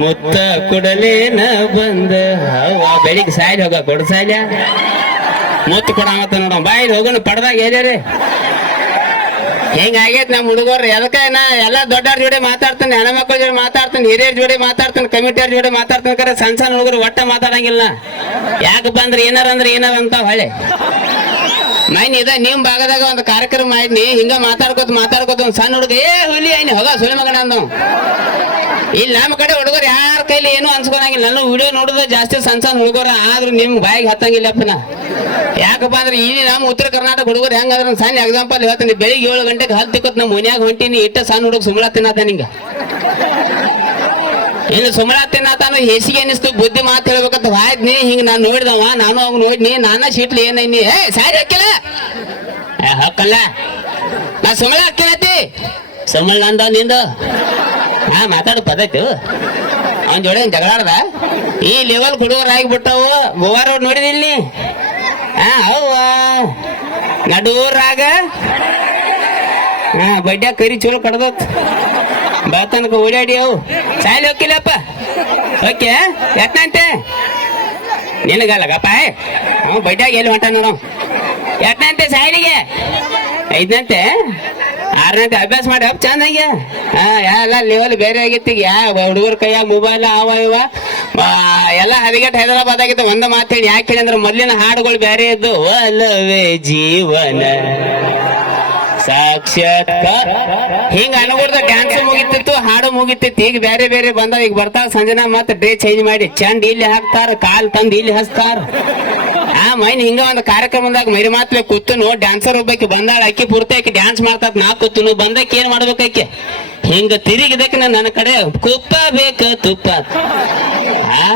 ಮುತ್ತ ಕೊಡಲೇನ ಬಂದ ಅವ ಬೆಳಿಗ್ಗೆ ಸಾಯ್ಲಿ ಹೋಗ ಕೊಡ ಸಾಯ್ಲ. ಮುತ್ತ ಕೊಡಾಮತ್ತ ನೋಡ. ಬಾಯ್ ಹೋಗೋಣ, ಪಡ್ದಾಗ ಏನೇರಿ ಹೆಂಗಾಗೈತ್ ನಮ್ಮ ಹುಡುಗರು? ಎದಕ್ಕ ನಾ ಎಲ್ಲ ದೊಡ್ಡವ್ರ ಜೋಡಿ ಮಾತಾಡ್ತಾನೆ, ಹೆಣ್ಮಕ್ಳ ಜೋಡಿ ಮಾತಾಡ್ತಾನೆ, ಹಿರಿಯರ ಜೋಡಿ ಮಾತಾಡ್ತಾನೆ ಕಮಿಟಿಯರ್ ಜೋಡಿ ಮಾತಾಡ್ತಾನೆ ಕರೆ, ಸಣ್ಣ ಸಣ್ಣ ಹುಡುಗರು ಒಟ್ಟ ಮಾತಾಡಂಗಿಲ್ಲ. ಯಾಕೆ ಬಂದ್ರೆ ಏನಾರ ಅಂದ್ರೆ ಏನಾರ ಅಂತ ಹೊಳೆ ಮೈನ್ ಇದ ನಿಮ್ ಭಾಗದಾಗ ಒಂದು ಕಾರ್ಯಕ್ರಮ ಮಾಡಿದ್ನಿ, ಹಿಂಗ ಮಾತಾಡ್ಕೋತ ಮಾತಾಡ್ಕೋತ ಒಂದ್ ಸಣ್ಣ ಹುಡುಗ, ಏ, ಹುಲಿ ಐನಿ ಹೋಗ ಸುಳಿ ಮಗನ ಅಂದ ಇಲ್ಲಿ ನಮ್ಮ ಕಡೆ ಹುಡುಗರು ಯಾರ ಕೈಲಿ ಏನು ಅನ್ಸ್ಕೊಳಂಗಿಲ್ಲ ನಾನು ವಿಡಿಯೋ ನೋಡಿದ್ರೆ ಜಾಸ್ತಿ ಸಣ್ಣ ಸಣ್ಣ ಹುಡುಗರ, ಆದ್ರೂ ನಿಮ್ ಬಾಯಿಗೆ ಹತ್ತಂಗಿಲ್ಲಪ್ಪನ ಯಾಕಪ್ಪ ಅಂದ್ರೆ ಈ ನಮ್ಮ ಉತ್ತರ ಕರ್ನಾಟಕ ಹುಡುಗರು ಹೆಂಗಂದ್ರೆ ಸಣ್ಣ ಎಕ್ಸಾಂಪಲ್ ಹೇಳ್ತೀನಿ. ಬೆಳಿಗ್ಗೆ ಏಳು ಗಂಟೆಗೆ ಹಲ್ ತಿಕ್ಕೋತ್ ನಮ್ಮ ಮನ್ಯಾಗ ಹೊಂಟಿನಿ, ಇಟ್ಟ ಸಣ್ಣ ಹುಡುಗ ಸುಮ್ಮಳ ತಿನ್ನತ್ತ ನಿಂಗ ಇನ್ನು ಸುಮ್ಮಳ ತಿನ್ನತಾನು ಹೇಸಿಗೆ ಅನಿಸ್ತು ಬುದ್ಧಿ ಮಾತು ಹೇಳ್ಬೇಕಂತ ಆಯ್ತು ಹಿಂಗ್ ನಾನು ನೋಡಿದವ, ನಾನು ಅವ್ನು ನೋಡಿನಿ, ನಾನ ಶೀಟ್ಲಿ ಏನೈನಿ. ಏ, ಸಾರಿ ಹಾಕಿಲ್ಲ ಹಾಕಲ್ಲ ನಾ ಸುಮ್ಮಳ ಹಾಕಿನತಿ ಸುಮ್ಮಳ ನಂದ ನಿಂದು. ಹಾ ಮಾತಾಡು ಪದೈತು ಅವ್ನ ಜೋಡಿ ಜಗಳಾಡ್ದ. ಈ ಲೆವೆಲ್ ಹುಡುಗರು ಆಗಿಬಿಟ್ಟವು ಗೋವಾ ರೋಡ್ ನೋಡಿದಿಲ್ಲಿ ಹಾ ಹೌವ ನಡೂರಾಗ ಹಾ, ಬಡ್ಡ್ಯಾಗ ಕರಿ ಚೋಳು ಕಡ್ದತ್. ಬಾತನಕ ಓಡಾಡಿ ಅವು. ಸಾಲಿ ಹೋಗಿಲ್ಲಪ್ಪ ಓಕೆ ಎಟ್ನಂತೆ? ನಿನಗಲ್ಲಗಪ್ಪ ಅವ ಬಡ್ಡಿಯಾಗಿ ಎಲ್ಲಿ ಹೊಂಟ ನೋಡು. ಎಟ್ನಂತೆ ಸಾಲಿಗೆ ಐದನಂತೆ ಆರನಂತೆ, ಅಭ್ಯಾಸ ಮಾಡಿ ಹಪ್ ಚಂದಂಗೆ ಹಾ ಎಲ್ಲ ಲೆವೆಲ್ ಬೇರೆ ಆಗಿತ್ತು ಯಾವ ಹುಡುಗರ ಕೈಯಾಗ ಮೊಬೈಲ್ ಅವ ಇವ ಎಲ್ಲ ಹದಿಗೆಟ್ ಹೈದರಾಬಾದ್ ಆಗಿತ್ತು. ಒಂದ ಯಾಕೆ ಹೇಳಿ ಅಂದ್ರೆ ಮೊದಲಿನ ಹಾಡುಗಳು ಬೇರೆ ಇದ್ದು ಒಲವೇ ಜೀವನ. ಸಾಕ್ಷಾತ್ಕಾರ. ಹಿಂಗ ಅನುಗುಣದ ಡ್ಯಾನ್ಸ್ ಮುಗಿತಿತ್ತು, ಹಾಡು ಮುಗಿತಿತ್ತು, ಈಗ ಬೇರೆ ಬೇರೆ ಬಂದ ಈಗ ಬರ್ತಾವ ಸಂಜನಾ ಮತ್ತೆ ಡ್ರೆಸ್ ಚೇಂಜ್ ಮಾಡಿ. ಚಂದ್ ಇಲ್ಲಿ ಹಾಕ್ತಾರ, ಕಾಲ್ ತಂದು ಇಲ್ಲಿ ಹಚ್ತಾರ. ಆ ಮೈನ್ ಹಿಂಗ ಒಂದು ಕಾರ್ಯಕ್ರಮದಾಗ ಮೈರಿ ಮಾತ್ಲೆ ಕೂತನು ಡ್ಯಾನ್ಸರ್ ಒಬ್ಬಾಕಿ ಬಂದಾಳ ಅಕ್ಕಿ ಪೂರ್ತಿ ಆಕಿ ಡ್ಯಾನ್ಸ್ ಮಾಡ್ತಾರ ನಾ ಕೂತನು ಬಂದಕ್ಕೆ ಏನ್ ಮಾಡ್ಬೇಕಾಕಿ ಹಿಂಗ ತಿರುಗಿದಕ್ಕೆ ನನ್ನ ಕಡೆ ಕುಪ್ಪ ಬೇಕ ತುಪ್ಪ. ಆ?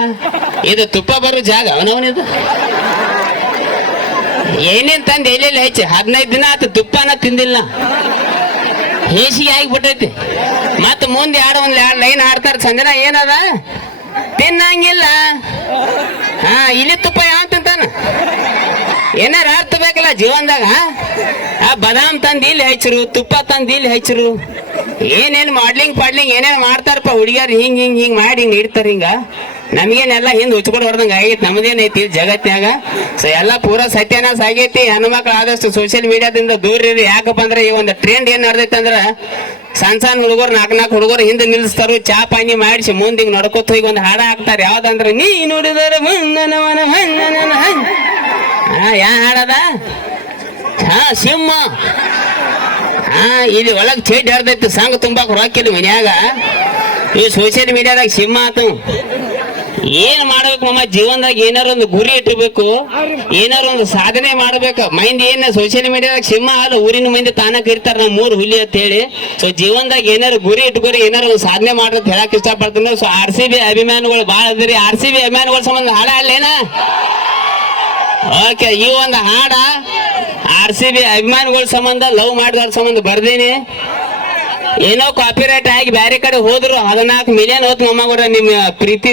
ಇದು ತುಪ್ಪ ಬರೋ ಜಾಗ ಅವನವನಿದು? ಏನೇನ್ ತಂದು ಎಲ್ಲೆಲ್ಲಿ ಹೆಚ್ಚು? ಹದಿನೈದು ದಿನ ಆತ, ತುಪ್ಪನ ತಿಂದಿಲ್ಲ. ಹೇಸಿಗೆ ಆಗಿಬಿಟ್ಟೈತಿ. ಮತ್ತ ಮುಂದೆ ಆಡ ಒಂದ್ ಲೈನ್ ಆಡ್ತಾರ, ಸಂಜನ, ಏನದ? ತಿನ್ನಂಗಿಲ್ಲ. ಹಾ, ಇಲ್ಲಿ ತುಪ್ಪ ಯಾವ ತಿಂತಾನ ಏನಾರ ಅರ್ಥ ಬೇಕಲ್ಲ ಜೀವನದಾಗ ಆ ಬದಾಮ್ ತಂದು ಇಲ್ಲಿ ಹಚ್ಚರು, ತುಪ್ಪ ತಂದು ಇಲ್ಲಿ ಹಚ್ಚರು. ಏನೇನ್ ಮಾಡ್ಲಿಂಗ್, ಪಾಡ್ಲಿಂಗ್, ಏನೇನ್ ಮಾಡ್ತಾರಪ್ಪ ಹುಡುಗಿಯರು, ಹಿಂಗ್ ಹಿಂಗ್ ಹಿಂಗ್ ಮಾಡಿ, ಹಿಂಗ್ ಇಡ್ತಾರ ಹಿಂಗ. ನಮ್ಗೇನೆಲ್ಲ ಹಿಂದೆ ಉಚ್ಕೊಂಡು ಹೊಡೆದಂಗೆ ಆಗೈತಿ ನಮ್ದೇನೈತಿ ಜಗತ್ತಿನಾಗ ಸೊ ಎಲ್ಲ ಪೂರ ಸತ್ಯನಾಶ ಆಗೈತಿ, ಹೆಣ್ಮಕ್ಳು ಆದಷ್ಟು ಸೋಷಿಯಲ್ ಮೀಡಿಯಾದಿಂದ ದೂರ ಇರಿ. ಯಾಕಪ್ಪ ಅಂದ್ರೆ ಈ ಒಂದು ಟ್ರೆಂಡ್ ಏನ್ ನಡೆದೈತೆ ಅಂದ್ರೆ ಸಣ್ಣ ಸಣ್ಣ ಹುಡುಗರು ನಾಲ್ಕು ನಾಲ್ಕು ಹುಡುಗರು ಹಿಂದೆ ನಿಲ್ಲಿಸ್ತಾರು ಚಾ ಪಾನಿ ಮಾಡಿಸಿ ಮುಂದೆ ಹಿಂಗೆ ನಡ್ಕೋತ ಹೋಗಿ ಒಂದು ಹಾಡ ಹಾಕ್ತಾರೆ. ಯಾವ್ದಂದ್ರೆ, ನೀ ನೋಡಿದರೆ ಯಾ ಹಾಡದ ಹಾ, ಸಿಂಹ. ಹಾ ಇಲ್ಲಿ ಒಳಗೆ ಚೇಟ್ ಹಾಡ್ದೈತಿ ಸಂಘ ತುಂಬಾಕ್ ರೊಕ್ಕಿಲ್ಲ ಮನ್ಯಾಗ. ಈ ಸೋಷಿಯಲ್ ಮೀಡಿಯಾದಾಗ ಸಿಂಹ ಆತು. ಏನ್ ಮಾಡ್ಬೇಕು ಮಮ್ಮ ಜೀವನದಾಗ ಏನಾರ ಒಂದು ಗುರಿ ಇಟ್ಟಿರ್ಬೇಕು ಏನಾರ ಒಂದು ಸಾಧನೆ ಮಾಡ್ಬೇಕು. ಮೈಂದ್ ಏನ್ ಸೋಷಿಯಲ್ ಮೀಡಿಯಾದಾಗ ಸಿಂಹ ಅಲ್ಲ ಊರಿನ ಮಂದಿ ತಾನ ಕರಿತಾರ ನಮ್ಮ ಮೂರು ಹುಲಿ ಅಂತ ಹೇಳಿ. ಸೊ ಜೀವನದಾಗ ಏನಾರ ಗುರಿ ಇಟ್ಕೋರಿ ಏನಾರ ಒಂದು ಸಾಧನೆ ಮಾಡ್ಬೇಕು ಹೇಳಕ್ ಇಷ್ಟಪಡ್ತೀನಿ ಸೊ ಆರ್ ಸಿ ಬಿ ಅಭಿಮಾನಿಗಳು ಬಾಳ ಅದ್ರಿ. ಆರ್ ಸಿ ಬಿ ಅಭಿಮಾನಿಗಳ ಸಂಬಂಧ ಹಾಡ ಅಲ್ಲೇನಾ ಓಕೆ ಈ ಒಂದು ಹಾಡ ಆರ್ ಸಿ ಬಿ ಅಭಿಮಾನಿಗಳ ಸಂಬಂಧ ಲವ್ ಮಾಡಿದವ್ರ ಸಂಬಂಧ ಬರ್ದೇನಿ. ಏನೋ ಕಾಪಿರೈಟ್ ಆಗಿ ಬ್ಯಾರೆ ಕಡೆ ಹೋದ್ರು, ಹದಿನಾಲ್ಕು ಮಿಲಿಯನ್ ಹೋತ್ ಕೂಡ ನಿಮ್ಮ ಪ್ರೀತಿ